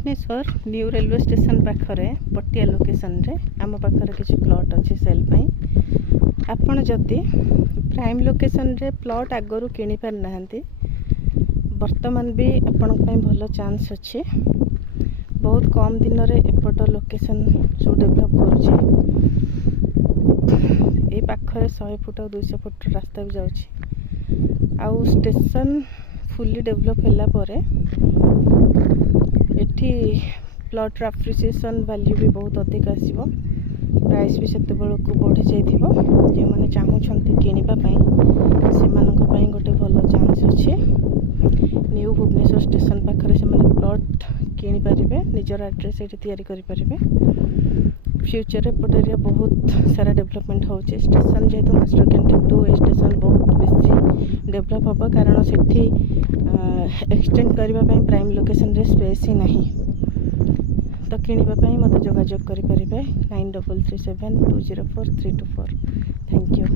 Bhubaneswar new railway station पाखरे पटिया location रे आम पाखरे किसी प्लॉट अच्छी सेल पाई आपण जदि प्राइम लोकेशन रे प्लॉट आगरू किनी पार नाहंती वर्तमान भी आपण भल चांस अच्छे। बहुत कम दिन रे एपट लोकेशन सब डेवलप करुचे। ए पाखरे 100 फुट और 200 फुट रास्ता भी जाउची। आउ स्टेशन फुली डेवलप होला परे एठी प्लॉट अप्रिसिएशन वैल्यू भी बहुत अधिक आसीबो। प्राइस भी सेते बेलକୁ बढ़ी जाइथिबो। जे माने चाहूछंती किनिबा पई सेमानक पई गोटे भलो चांस अछि। न्यू भुवनेश्वर स्टेशन पाखरे से माने प्लॉट किनि परिबे, निजर एड्रेस एठी तैयारी करि परिबे। फ्यूचर एपट एरिया बहुत सारा डेवलपमेंट होचे। स्टेशन जेहेतु मास्टर कैंटीन टू स्टेशन बहुत बेसी डेवलप होबो, कारण सेठी एक्सटेंड करबा पई प्राइम लोकेशन रे स्पेस ही नहीं। तो किनिबा पई मते जोगाजोग करि परिबे 9337204324। Thank you.